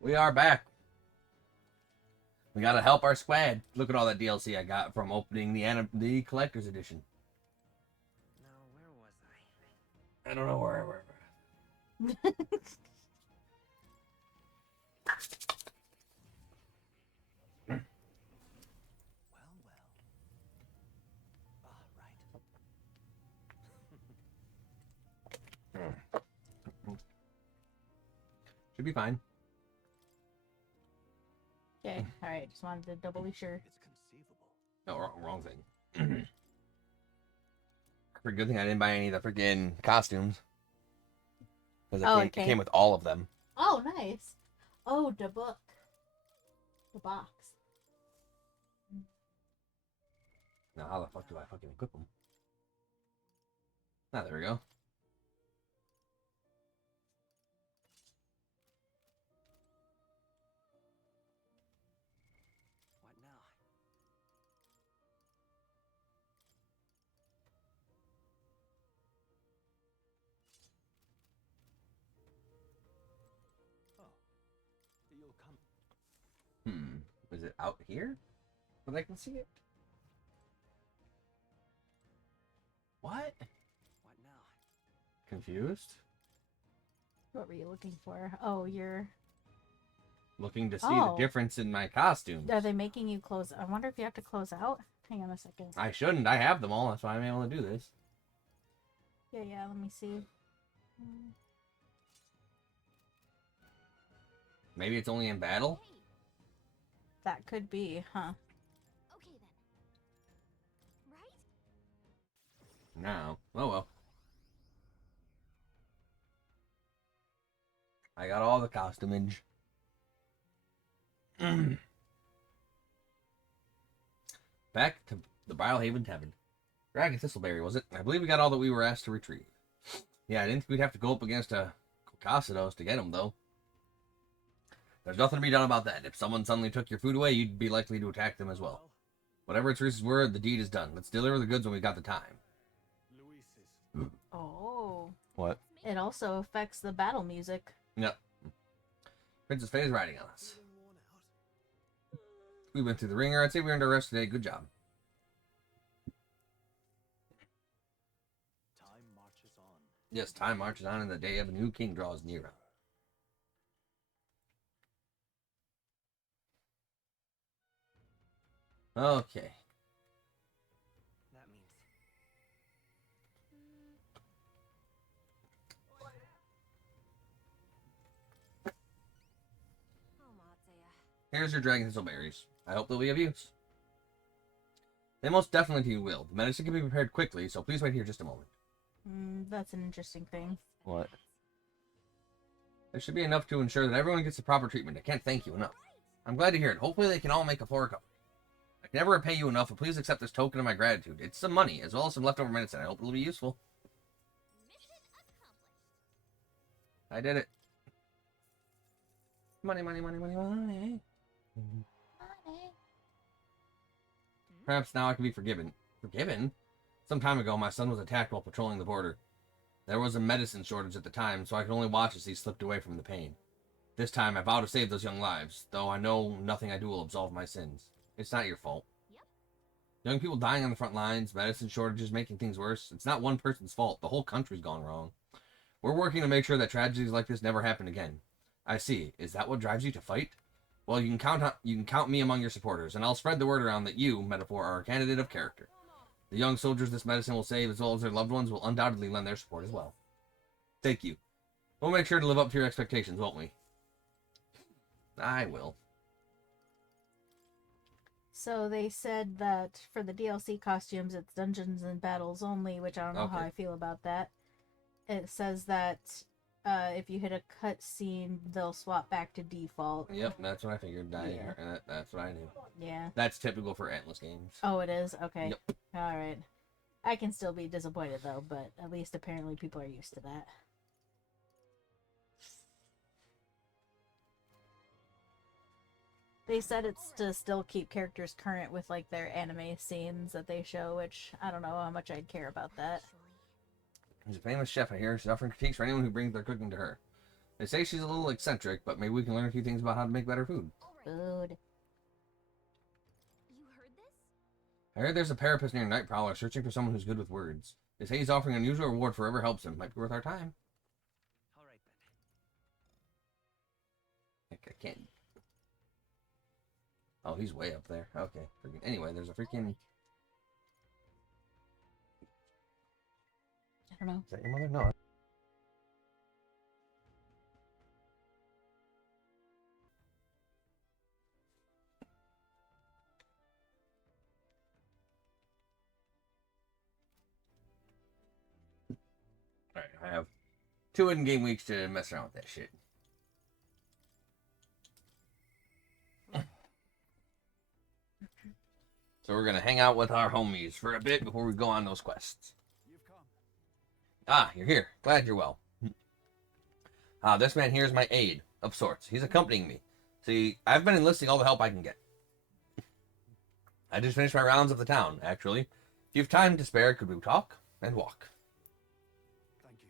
We are back. We gotta help our squad. Look at all that DLC I got from opening the collector's edition. Now, where was I don't know where. Well. Right. Should be fine. Okay, alright, just wanted to double be sure. It's conceivable. No, wrong thing. Pretty good thing I didn't buy any of the freaking costumes. Because it came with all of them. Oh, nice. Oh, the book. The box. Now, how the fuck do I fucking equip them? Ah, there we go. What now? Oh, you'll come. Is it out here? But I can see it. What? What now? Confused? What were you looking for? Oh, you're... Looking to see the difference in my costumes. Are they making you close? I wonder if you have to close out. Hang on a second. I shouldn't. I have them all. That's why I'm able to do this. Yeah, let me see. Maybe it's only in battle? That could be, huh? Okay then. Right? No. Oh well. I got all the costumage. Back to the Bile-Haven Tavern. Dragon Thistleberry, was it? I believe we got all that we were asked to retrieve. Yeah, I didn't think we'd have to go up against a Cocasidos to get them, though. There's nothing to be done about that. If someone suddenly took your food away, you'd be likely to attack them as well. Whatever its reasons were, the deed is done. Let's deliver the goods when we got the time. Luis's. Oh. What? It also affects the battle music. Yep. Princess Faye is riding on us. We went through the ringer. I'd say we earned our rest today. Good job. Time marches on. Yes, time marches on and the day of a new king draws nearer. Okay. That means. Here's your dragon thistleberries. I hope they'll be of use. They most definitely will. The medicine can be prepared quickly, so please wait here just a moment. That's an interesting thing. What? There should be enough to ensure that everyone gets the proper treatment. I can't thank you enough. I'm glad to hear it. Hopefully they can all make a full recovery. I can never repay you enough, but please accept this token of my gratitude. It's some money, as well as some leftover medicine. I hope it'll be useful. Mission accomplished. I did it. Money, money, money, money, money. Perhaps now I can be forgiven. Forgiven? Some time ago, my son was attacked while patrolling the border. There was a medicine shortage at the time, so I could only watch as he slipped away from the pain. This time, I vow to save those young lives, though I know nothing I do will absolve my sins. It's not your fault. Yep. Young people dying on the front lines, medicine shortages making things worse. It's not one person's fault. The whole country's gone wrong. We're working to make sure that tragedies like this never happen again. I see. Is that what drives you to fight? Well, you can count me among your supporters, and I'll spread the word around that you, Metaphor, are a candidate of character. The young soldiers this medicine will save, as well as their loved ones, will undoubtedly lend their support as well. Thank you. We'll make sure to live up to your expectations, won't we? I will. So they said that for the DLC costumes, it's Dungeons and Battles only, which I don't know how I feel about that. It says that if you hit a cutscene, they'll swap back to default. Yep, that's what I figured. That's what I knew. Yeah. That's typical for Atlas games. Oh, it is? Okay. Yep. Alright. I can still be disappointed, though, but at least apparently people are used to that. They said it's to still keep characters current with, like, their anime scenes that they show, which I don't know how much I'd care about that. She's a famous chef, I hear. She's offering critiques for anyone who brings their cooking to her. They say she's a little eccentric, but maybe we can learn a few things about how to make better food. Alright. Food. You heard this? I heard there's a parapet near Night Prowler searching for someone who's good with words. They say he's offering an unusual reward for whoever helps him. Might be worth our time. Alright then. Heck, I can't. Oh, he's way up there. Okay. Anyway, there's a freaking... I don't know. Is that your mother? No. Alright, I have 2 in-game weeks to mess around with that shit. So we're gonna hang out with our homies for a bit before we go on those quests. You've come. Ah, you're here. Glad you're well. This man here is my aide, of sorts. He's accompanying me. See, I've been enlisting all the help I can get. I just finished my rounds of the town, actually. If you have time to spare, could we talk and walk? Thank you.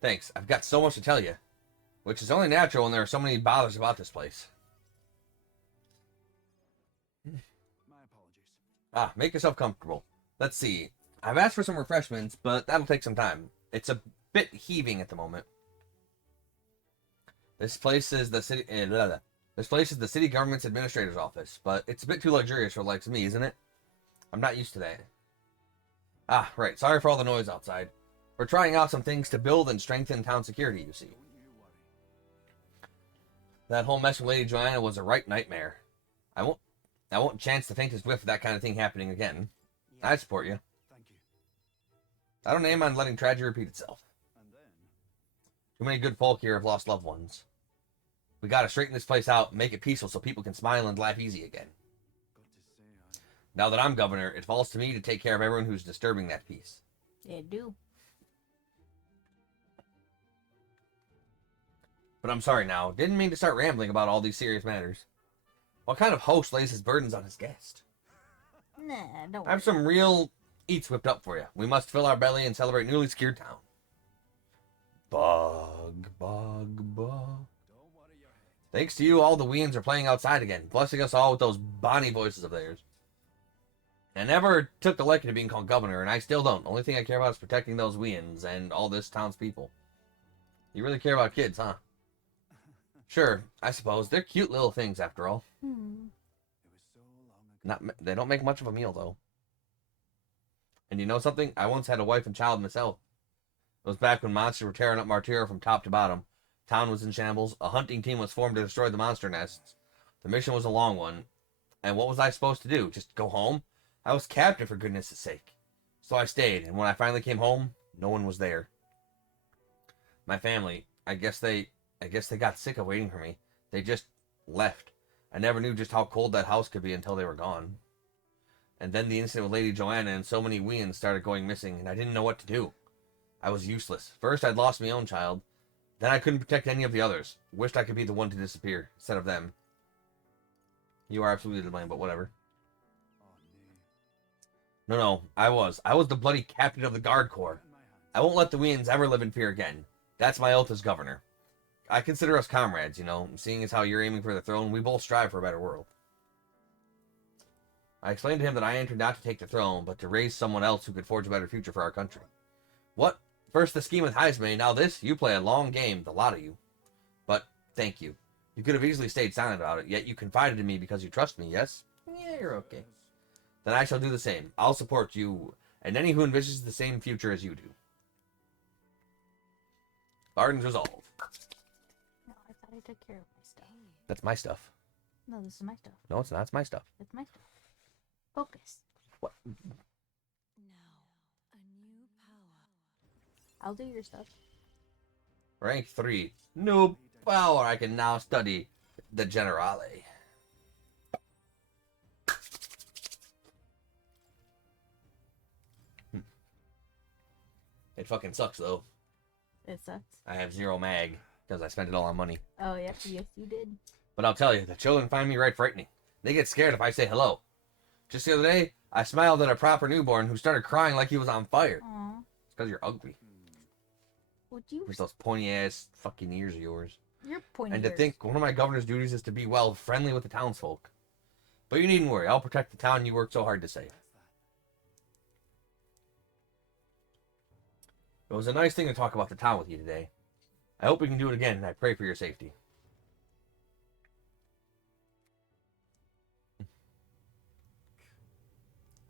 Thanks. I've got so much to tell you, which is only natural when there are so many bothers about this place. My apologies. Make yourself comfortable. Let's see. I've asked for some refreshments, but that'll take some time. It's a bit heaving at the moment. This place is the city. This place is the city government's administrator's office, but it's a bit too luxurious for likes of me, isn't it? I'm not used to that. Right. Sorry for all the noise outside. We're trying out some things to build and strengthen town security, you see. Don't you worry. That whole mess with Lady Joanna was a right nightmare. I won't chance to faint his whiff of that kind of thing happening again. Yeah. I support you. Thank you. I don't aim on letting tragedy repeat itself. And then Too many good folk here have lost loved ones. We gotta straighten this place out and make it peaceful so people can smile and laugh easy again. got to say Now that I'm governor, it falls to me to take care of everyone who's disturbing that peace. They do. But I'm sorry now. Didn't mean to start rambling about all these serious matters. What kind of host lays his burdens on his guest? Nah, don't I have some real eats whipped up for you. We must fill our belly and celebrate newly secured town. Bug, bug, bug. don't worry your head. Thanks to you, all the weans are playing outside again, blessing us all with those bonny voices of theirs. I never took the liking to being called governor, and I still don't. Only thing I care about is protecting those weans and all this town's people. You really care about kids, huh? Sure, I suppose. They're cute little things, after all. Hmm. It was so long ago. They don't make much of a meal, though. And you know something? I once had a wife and child myself. It was back when monsters were tearing up Martyra from top to bottom. Town was in shambles. A hunting team was formed to destroy the monster nests. The mission was a long one. And what was I supposed to do? Just go home? I was captain, for goodness' sake. So I stayed, and when I finally came home, no one was there. My family, I guess they got sick of waiting for me. They just left. I never knew just how cold that house could be until they were gone. And then the incident with Lady Joanna and so many weans started going missing, and I didn't know what to do. I was useless. First, I'd lost my own child. Then I couldn't protect any of the others. Wished I could be the one to disappear, instead of them. You are absolutely to blame, but whatever. Oh no. No, I was. I was the bloody captain of the guard corps. In my hands. I won't let the weans ever live in fear again. That's my oath as governor. I consider us comrades, you know, seeing as how you're aiming for the throne, we both strive for a better world. I explained to him that I entered not to take the throne, but to raise someone else who could forge a better future for our country. What? First the scheme with Heisman, now this? You play a long game, the lot of you. But, thank you. You could have easily stayed silent about it, yet you confided in me because you trust me, yes? Yeah, you're okay. Then I shall do the same. I'll support you, and any who envisages the same future as you do. Bargains resolved. No, I thought I took care of my stuff. That's my stuff. No, this is my stuff. No, it's not. It's my stuff. It's my stuff. Focus. What? Now, a new power. I'll do your stuff. Rank 3. New power. I can now study the Generale. It fucking sucks, though. It sucks. I have 0 mag, because I spent it all on money. Oh, yep. Yes, you did. But I'll tell you, the children find me right frightening. They get scared if I say hello. Just the other day, I smiled at a proper newborn who started crying like he was on fire. Aw. It's because you're ugly. Would you? With those pointy ass fucking ears of yours. You're pointy. And to ears. think one of my governor's duties is to be, well, friendly with the townsfolk. But you needn't worry. I'll protect the town you work so hard to save. It was a nice thing to talk about the town with you today. I hope we can do it again, and I pray for your safety.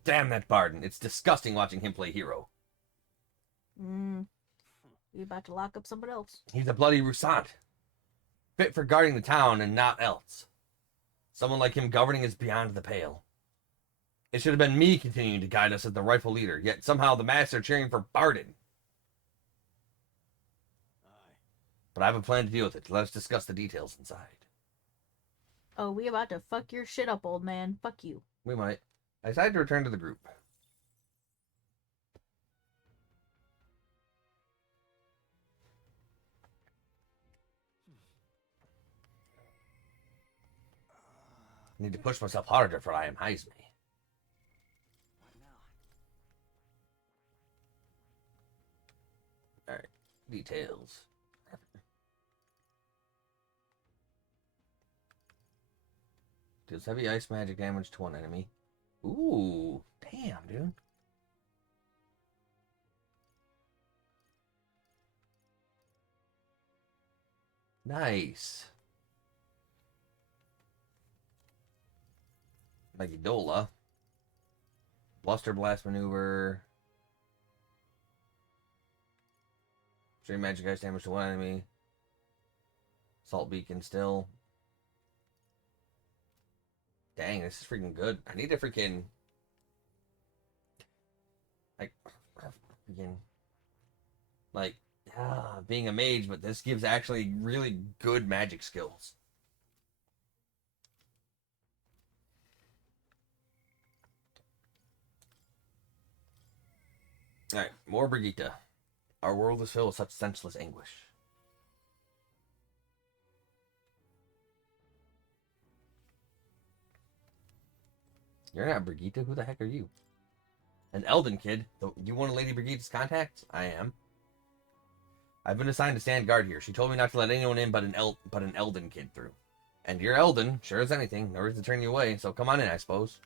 Damn that Barden. It's disgusting watching him play hero. You about to lock up somebody else? He's a bloody Roussant. Fit for guarding the town and not else. Someone like him governing is beyond the pale. It should have been me continuing to guide us as the rightful leader, yet somehow the mass are cheering for Barden. But I have a plan to deal with it. Let us discuss the details inside. Oh, we about to fuck your shit up, old man. Fuck you. We might. I decided to return to the group. I need to push myself harder for I am Heisme. Alright. Details. Deals heavy ice magic damage to one enemy. Ooh, damn, dude. Nice. Megidola. Bluster Blast Maneuver. Extreme magic ice damage to one enemy. Salt Beacon still. Dang, this is freaking good. I need to freaking... being a mage, but this gives actually really good magic skills. Alright, more Brigitte. Our world is filled with such senseless anguish. You're not Brigitte. Who the heck are you? An Elden kid. You want a Lady Brigitte's contact? I am. I've been assigned to stand guard here. She told me not to let anyone in but an Elden kid through. And you're Elden, sure as anything. No reason to turn you away, so come on in, I suppose.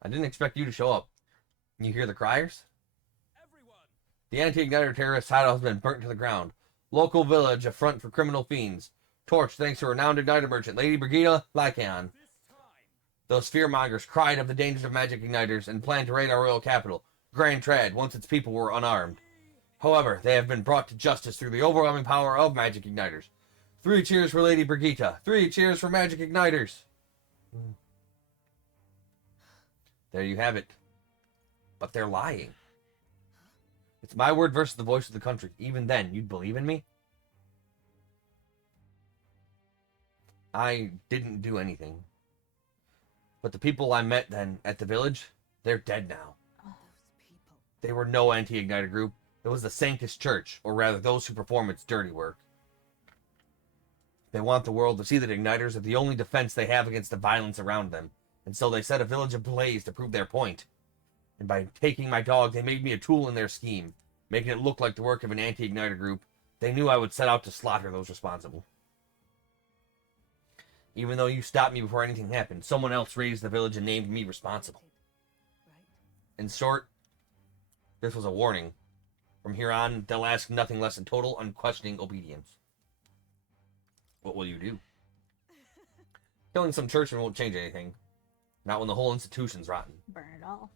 I didn't expect you to show up. You hear the criers? Everyone! The anti-igniter terrorist hideout has been burnt to the ground. Local village, a front for criminal fiends. Torch thanks to renowned igniter merchant Lady Brigitte Lycan. Those fearmongers cried of the dangers of magic igniters and planned to raid our royal capital, Grand Trad, once its people were unarmed. However, they have been brought to justice through the overwhelming power of magic igniters. 3 cheers for Lady Brigitte. 3 cheers for magic igniters. There you have it. But they're lying. It's my word versus the voice of the country. Even then, you'd believe in me? I didn't do anything. But the people I met then at the village, they're dead now. Those people. They were no anti-igniter group. It was the Sanctus Church, or rather those who perform its dirty work. They want the world to see that igniters are the only defense they have against the violence around them. And so they set a village ablaze to prove their point. And by taking my dog, they made me a tool in their scheme, making it look like the work of an anti-igniter group. They knew I would set out to slaughter those responsible. Even though you stopped me before anything happened, someone else raised the village and named me responsible. Right? In short, this was a warning. From here on, they'll ask nothing less than total, unquestioning obedience. What will you do? Killing some churchmen won't change anything. Not when the whole institution's rotten. Burn it all.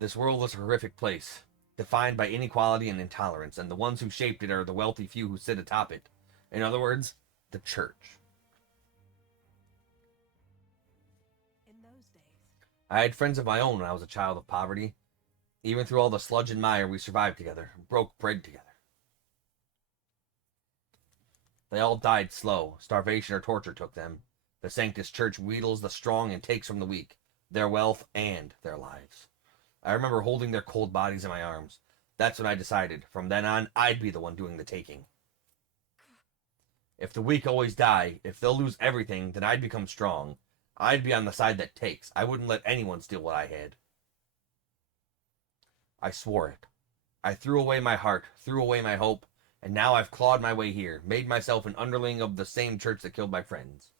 This world is a horrific place, defined by inequality and intolerance, and the ones who shaped it are the wealthy few who sit atop it. In other words, the church. In those days. I had friends of my own when I was a child of poverty. Even through all the sludge and mire, we survived together, broke bread together. They all died slow. Starvation or torture took them. The Sanctus Church wheedles the strong and takes from the weak, their wealth and their lives. I remember holding their cold bodies in my arms. That's when I decided, from then on, I'd be the one doing the taking. If the weak always die, if they'll lose everything, then I'd become strong. I'd be on the side that takes. I wouldn't let anyone steal what I had. I swore it. I threw away my heart, threw away my hope, and now I've clawed my way here, made myself an underling of the same church that killed my friends.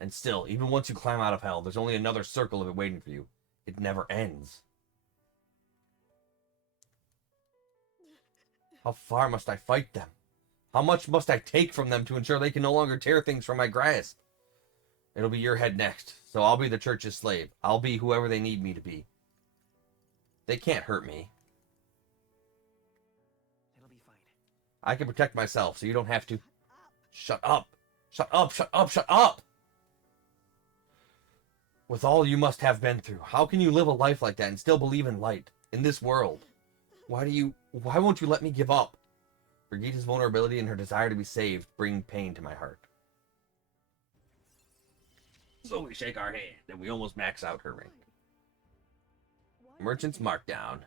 And still, even once you climb out of hell, there's only another circle of it waiting for you. It never ends. How far must I fight them? How much must I take from them to ensure they can no longer tear things from my grasp? It'll be your head next, so I'll be the church's slave. I'll be whoever they need me to be. They can't hurt me. It'll be fine. I can protect myself, so you don't have to. Shut up! Shut up! Shut up! Shut up! With all you must have been through, how can you live a life like that and still believe in light, in this world? Why won't you let me give up? Brigitte's vulnerability and her desire to be saved bring pain to my heart. So we shake our hand, and we almost max out her rank. Merchant's markdown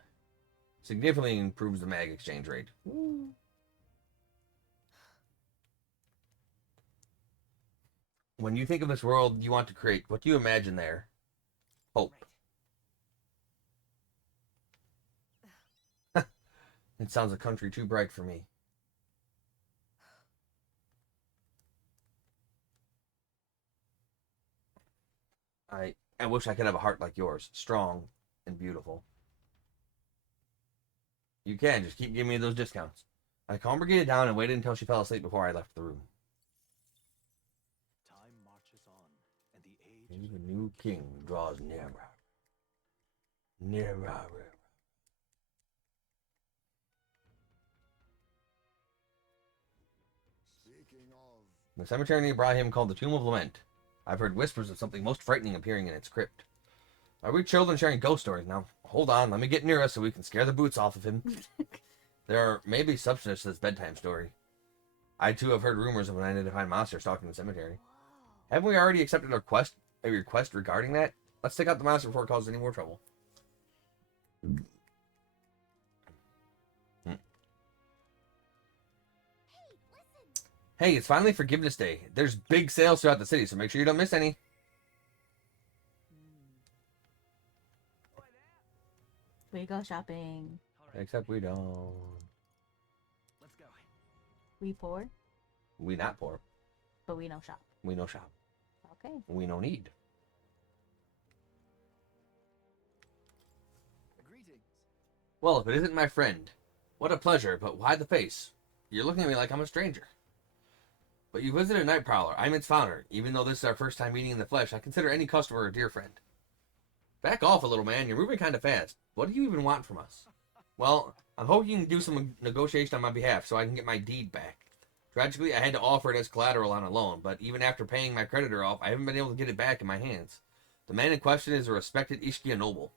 significantly improves the mag exchange rate. When you think of this world you want to create, what do you imagine there? Hope. It sounds a country too bright for me. I wish I could have a heart like yours, strong and beautiful. You can, just keep giving me those discounts. I calmed Brigida down and waited until she fell asleep before I left the room. Time marches on, and the age The new king draws nearer. Nearer. Speaking of, The cemetery near Ibrahim called the Tomb of Lament. I've heard whispers of something most frightening appearing in its crypt. Are we children sharing ghost stories now? Hold on, let me get near us so we can scare the boots off of him. There may be substance to this bedtime story. I too have heard rumors of an unidentified monster stalking the cemetery. Haven't we already accepted a request regarding that? Let's take out the monster before it causes any more trouble. Hey, it's finally Forgiveness Day. There's big sales throughout the city, so make sure you don't miss any. We go shopping. Except we don't. let's go. We poor, We not poor. but we no shop. We no shop. Okay. We no need. Greetings. Well, if it isn't my friend, what a pleasure, but why the face? You're looking at me like I'm a stranger. But you visited Night Prowler. I'm its founder. Even though this is our first time meeting in the flesh, I consider any customer a dear friend. Back off a little, man. You're moving kind of fast. What do you even want from us? Well, I'm hoping you can do some negotiation on my behalf so I can get my deed back. Tragically, I had to offer it as collateral on a loan, but even after paying my creditor off, I haven't been able to get it back in my hands. The man in question is a respected Ishkia noble.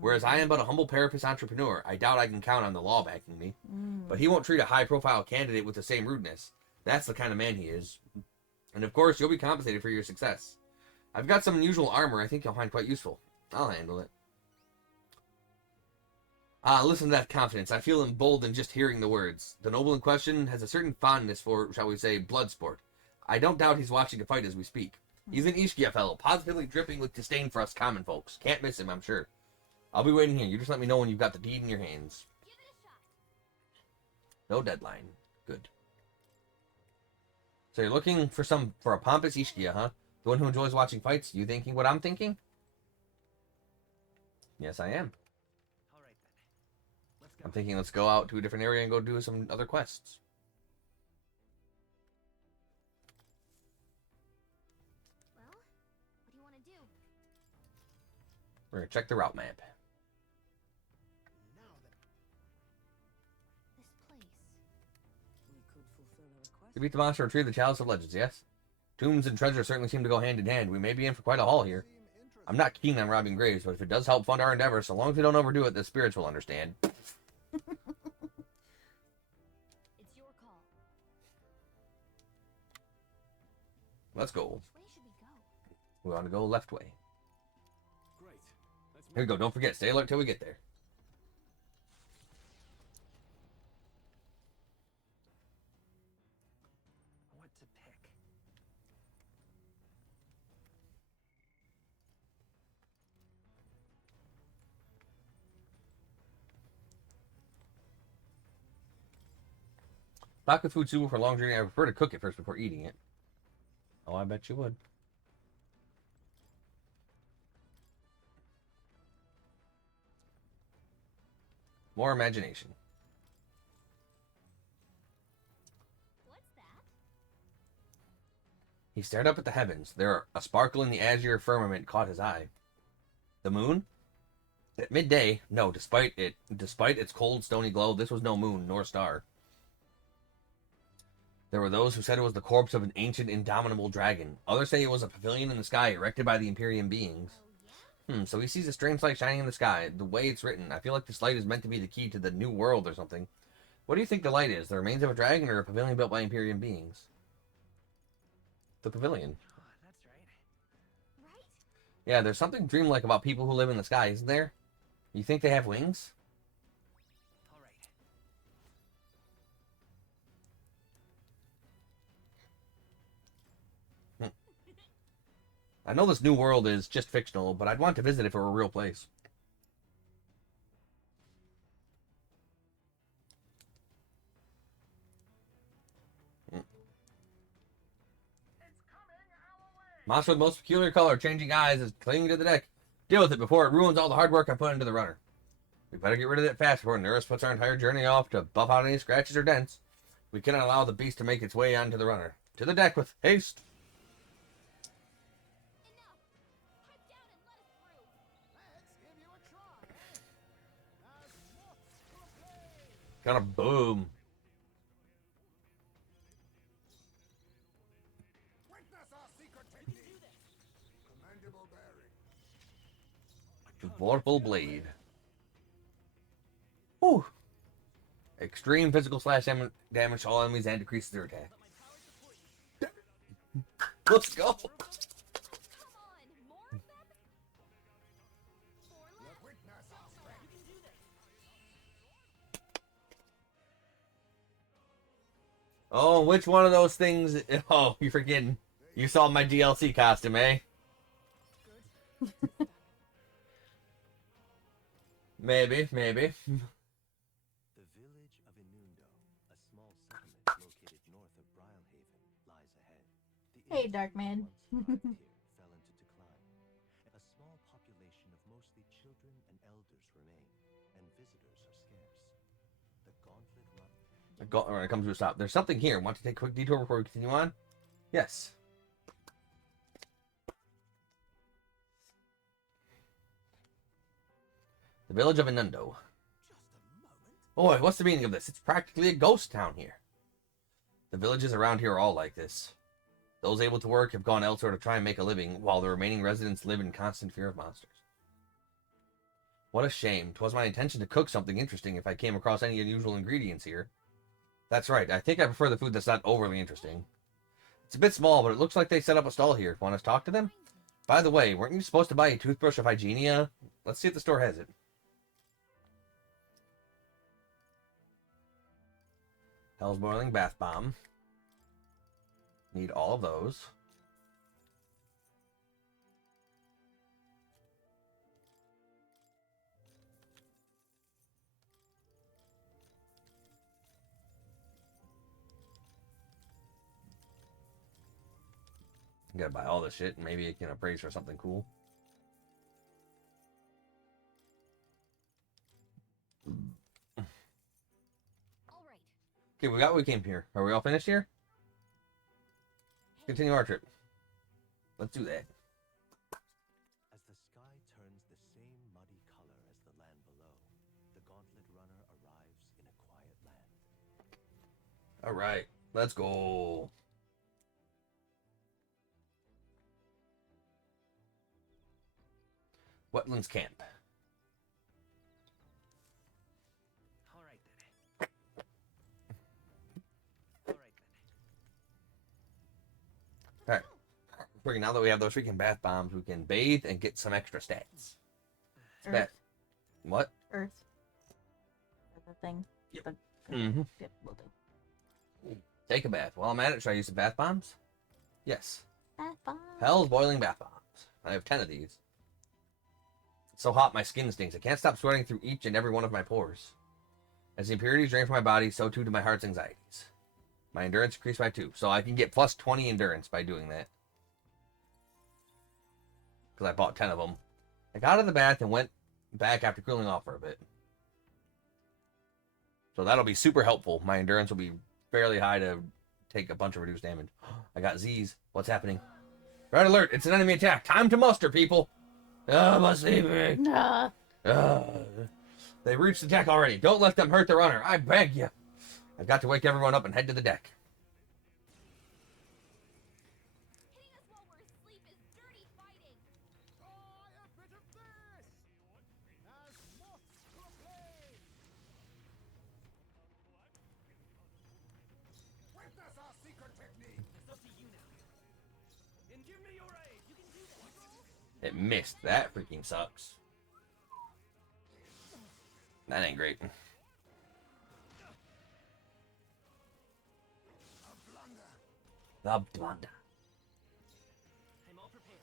Whereas I am but a humble parapet entrepreneur, I doubt I can count on the law backing me. But he won't treat a high-profile candidate with the same rudeness. That's the kind of man he is. And of course, you'll be compensated for your success. I've got some unusual armor I think you'll find quite useful. I'll handle it. Listen to that confidence. I feel emboldened just hearing the words. The noble in question has a certain fondness for, shall we say, blood sport. I don't doubt he's watching a fight as we speak. He's an Ishkia fellow, positively dripping with disdain for us common folks. Can't miss him, I'm sure. I'll be waiting here. You just let me know when you've got the deed in your hands. No deadline. Good. So you're looking for a pompous Ishkia, huh? The one who enjoys watching fights? You thinking what I'm thinking? Yes, I am. All right then. Let's go. I'm thinking let's go out to a different area and go do some other quests. Well, what do you want to do? We're gonna check the route map. Now then. This place. We could fulfill a request. To beat the monster, retrieve the Chalice of Legends, yes? Tombs and treasure certainly seem to go hand in hand. We may be in for quite a haul here. I'm not keen on robbing graves, but if it does help fund our endeavor, so long as we don't overdo it, the spirits will understand. It's your call. Let's go. Which way should we go? We want to go left way. Great. Let's Here we go. Don't forget, stay alert till we get there. What to pick? Stock with food suitable for a long journey. I prefer to cook it first before eating it. Oh, I bet you would. More imagination. What's that? He stared up at the heavens. There, a sparkle in the azure firmament caught his eye. The moon? At midday, no, despite its cold, stony glow, this was no moon nor star. There were those who said it was the corpse of an ancient, indomitable dragon. Others say it was a pavilion in the sky erected by the Imperium beings. Oh, yeah? So he sees a strange light shining in the sky. The way it's written, I feel like this light is meant to be the key to the new world or something. What do you think the light is? The remains of a dragon or a pavilion built by Imperium beings? The pavilion. Oh, that's right. Right? Yeah, there's something dreamlike about people who live in the sky, isn't there? You think they have wings? All right. I know this new world is just fictional, but I'd want to visit if it were a real place. Monster with the most peculiar color, changing eyes, is clinging to the deck. Deal with it before it ruins all the hard work I put into the runner. We better get rid of it fast before Nurse puts our entire journey off to buff out any scratches or dents. We cannot allow the beast to make its way onto the runner. To the deck with haste! Enough! Pipe down and let us through! Let's give you a try. As moths to a flame. Kind of boom. Witness our secret technique. Commendable bearing. Vorpal Blade. Whew. Extreme physical slash damage to all enemies and decreases their attack. Let's go. Come on! More of them? Four left? Witness our strength. You can do this. Oh, which one of those things? Oh, you're forgetting. You saw my DLC costume, eh? Maybe. The village of Inundo, a small settlement located north of Brylehaven, lies ahead. The Hey, inn Darkman. once thrived here fell into decline. A small population of mostly children and elders remain, and visitors are scarce. The Gauntlet Run. When it comes to a stop. There's something here. Want to take a quick detour before we continue on? Yes. The village of Inundo. Boy, what's the meaning of this? It's practically a ghost town here. The villages around here are all like this. Those able to work have gone elsewhere to try and make a living, while the remaining residents live in constant fear of monsters. What a shame. 'Twas my intention to cook something interesting if I came across any unusual ingredients here. That's right, I think I prefer the food that's not overly interesting. It's a bit small, but it looks like they set up a stall here. Want us to talk to them? By the way, weren't you supposed to buy a toothbrush of Hygienia? Let's see if the store has it. Hell's Boiling Bath Bomb. Need all of those. You gotta buy all this shit, and maybe it can appraise for something cool. All right. Okay, we got what we came here. Are we all finished here? Continue our trip. Let's do that. As the sky turns the same muddy color as the land below, the Gauntlet Runner arrives in a quiet land. Alright, let's go. Wetlands Camp. All right then. All right then. Alright. Freaking now that we have those freaking bath bombs, we can bathe and get some extra stats. Earth. Bath. What? Earth. The thing. Yep. The- Mm-hmm. Yep, will do. Take a bath. While I'm at it, should I use some bath bombs? Yes. Bath bomb. Hell's Boiling Bath Bombs. I have 10 of these. It's so hot my skin stings. I can't stop sweating through each and every one of my pores. As the impurities drain from my body, so too do my heart's anxieties. My endurance increased by 2. So I can get plus 20 endurance by doing that. Because I bought 10 of them. I got out of the bath and went back after cooling off for a bit. So that'll be super helpful. My endurance will be fairly high to take a bunch of reduced damage. I got Z's. What's happening? Red alert! It's an enemy attack. Time to muster, people. Oh, must leave me. Nah. They've reached the deck already. Don't let them hurt the runner. I beg you. I've got to wake everyone up and head to the deck. Hitting us while we're asleep is dirty fighting. Try a bit of this! As moths to a flame! Witness our secret technique! It's up to you now. And give me your aid. You can do that. It missed. That freaking sucks. That ain't great. The blunder. I'm all prepared.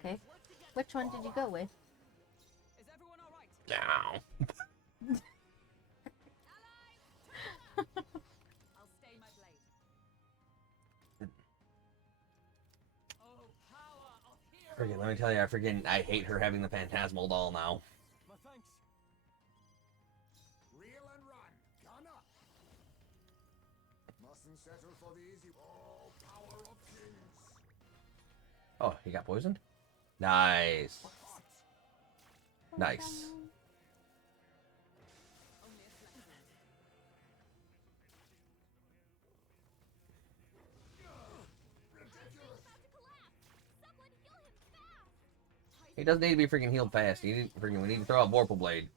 Okay. Which one did you go with? Is everyone all right? Now. I'll stay my blade. Oh, power of hero. Freaking, let me tell you, I hate her having the phantasmal doll now. My thanks. Reel and run! Gun up! Mustn't settle for the easy. Oh, power of kings! Oh, he got poisoned? Nice. Nice. Only a flesh wound. About to collapse. Someone heal him fast. He doesn't need to be freaking healed fast. We need to throw out Vorpal Blade.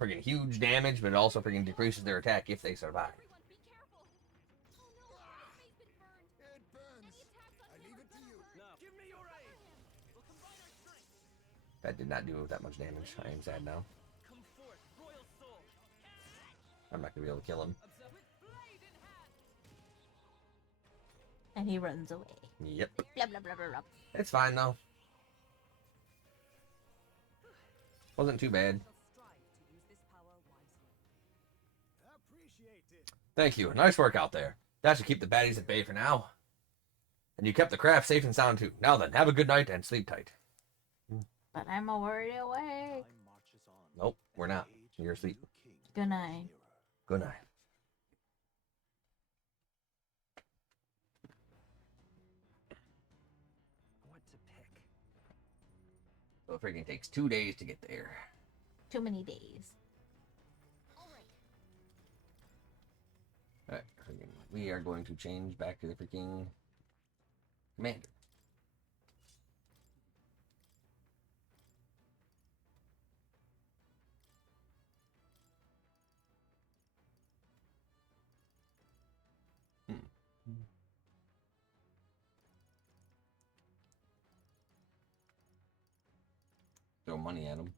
Freaking huge damage, but it also freaking decreases their attack if they survive. Everyone, be careful. Oh no, his face been burned. It burns! Any attacks on I him leave are it to gonna you. hurt. Now, give me your aid. We'll combine our strength. That did not do that much damage. I am sad now. Come forth, royal soul. I'm not going to be able to kill him. Observe with blade in hand. And he runs away. Yep. Blah blah blah blah blah. It's fine, though. Wasn't too bad. Shall strive to use this power wisely. Appreciate it. Thank you. Nice work out there. That should keep the baddies at bay for now. And you kept the craft safe and sound, too. Now then, have a good night and sleep tight. But I'm already awake. Time marches on. Nope, we're not. Age You're of asleep. new king Good night. nearer. Good night. What to pick? So it freaking takes 2 days to get there. Too many days. All right. Alright, we are going to change back to the freaking commander. Throw money at him.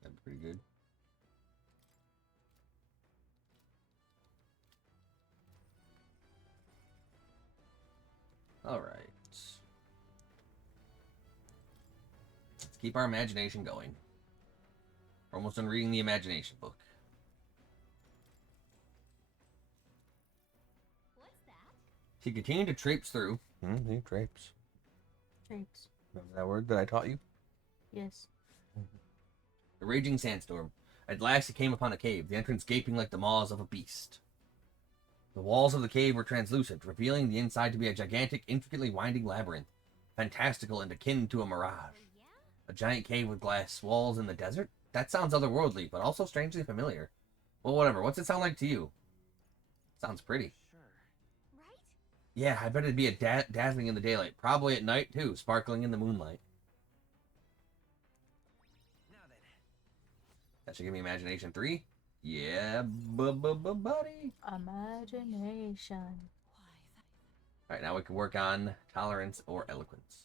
That'd be pretty good. Alright. Let's keep our imagination going. We're almost done reading the imagination book. What's that? She continued to traipse through. Traipse. Trapes. Remember that word that I taught you? Yes. The raging sandstorm. At last it came upon a cave, the entrance gaping like the maws of a beast. The walls of the cave were translucent, revealing the inside to be a gigantic, intricately winding labyrinth, fantastical and akin to a mirage. Oh yeah? A giant cave with glass walls in the desert? That sounds otherworldly, but also strangely familiar. Well, whatever. What's it sound like to you? Sounds pretty. Sure. Right? Yeah, I bet it'd be dazzling in the daylight. Probably at night, too, sparkling in the moonlight. Now then. That should give me imagination 3. Yeah, buddy. Imagination. Alright, now we can work on tolerance or eloquence.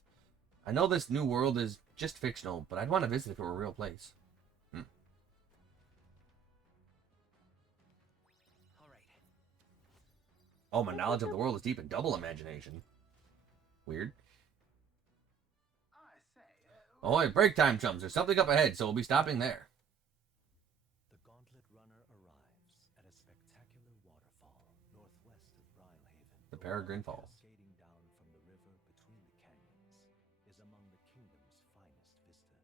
I know this new world is just fictional, but I'd want to visit if it were a real place. All right. Oh, my knowledge of the world is deep in double imagination. Weird. Ahoy, break time, chums. There's something up ahead, so we'll be stopping there. The gauntlet runner arrives at a spectacular waterfall. Peregrine Falls. Cascading down from the river between the canyons is among the kingdom's finest vistas.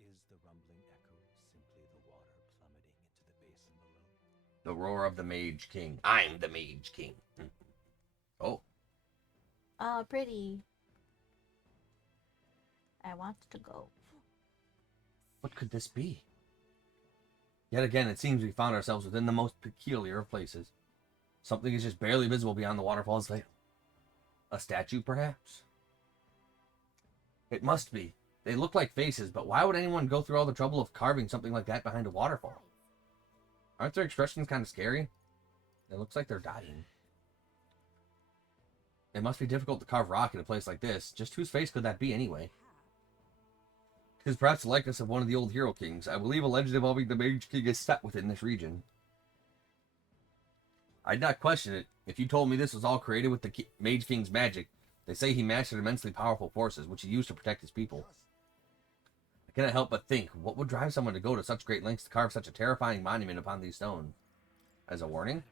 Is the rumbling echo simply the water plummeting into the basin below? The roar of the Mage King. I'm the Mage King. Oh, Oh, pretty. I want to go. what could this be? Yet again, it seems we found ourselves within the most peculiar of places. Something is just barely visible beyond the waterfall's veil. A statue, perhaps? It must be. They look like faces, but why would anyone go through all the trouble of carving something like that behind a waterfall? Aren't their expressions kind of scary? It looks like they're dying. It must be difficult to carve rock in a place like this. Just whose face could that be anyway? It is perhaps the likeness of one of the old hero kings. I believe a legend involving the Mage King is set within this region. I'd not question it if you told me this was all created with the Mage King's magic. They say he mastered immensely powerful forces, which he used to protect his people. I cannot help but think, what would drive someone to go to such great lengths to carve such a terrifying monument upon these stones? As a warning?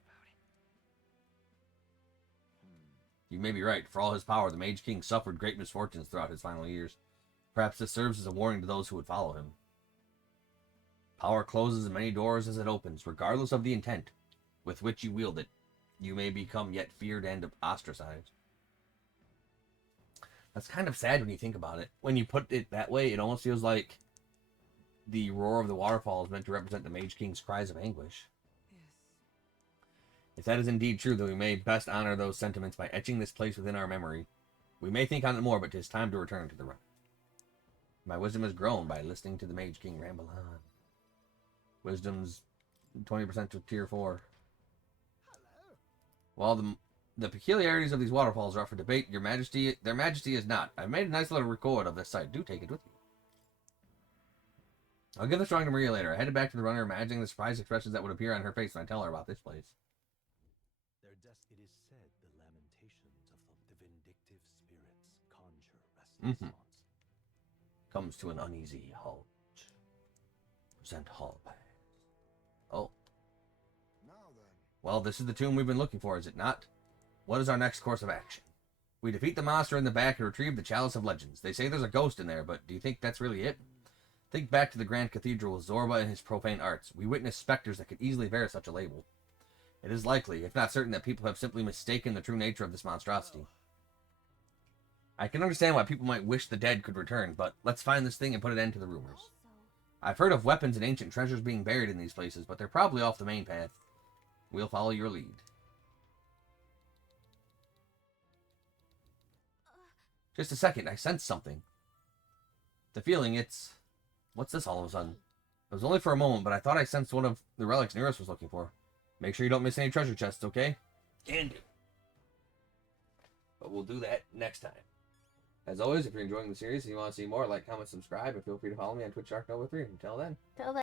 You may be right. For all his power, the Mage King suffered great misfortunes throughout his final years. Perhaps this serves as a warning to those who would follow him. Power closes as many doors as it opens, regardless of the intent with which you wield it. You may become yet feared and ostracized. That's kind of sad when you think about it. When you put it that way, it almost feels like the roar of the waterfall is meant to represent the Mage King's cries of anguish. If that is indeed true, then we may best honor those sentiments by etching this place within our memory. We may think on it more, but 'tis time to return to the run. My wisdom has grown by listening to the Mage King ramble on. Wisdom's 20% to tier 4. While the peculiarities of these waterfalls are up for debate, their majesty is not. I've made a nice little record of this site. Do take it with you. I'll give this drawing to Maria later. I headed back to the runner, imagining the surprised expressions that would appear on her face when I tell her about this place. It is said the lamentations of the vindictive spirits conjure restless haunts. Comes to an uneasy halt. Present hall pass. Oh. Now then. Well, this is the tomb we've been looking for, is it not? What is our next course of action? We defeat the monster in the back and retrieve the Chalice of Legends. They say there's a ghost in there, but do you think that's really it? Think back to the Grand Cathedral with Zorba and his profane arts. We witnessed specters that could easily bear such a label. It is likely, if not certain, that people have simply mistaken the true nature of this monstrosity. I can understand why people might wish the dead could return, but let's find this thing and put an end to the rumors. I've heard of weapons and ancient treasures being buried in these places, but they're probably off the main path. We'll follow your lead. Just a second, I sensed something. The feeling, it's... What's this all of a sudden? It was only for a moment, but I thought I sensed one of the relics Nereus was looking for. Make sure you don't miss any treasure chests, okay? Can do. But we'll do that next time. As always, if you're enjoying the series and you want to see more, like, comment, subscribe, and feel free to follow me on Twitch Shark3. Until then. Till then.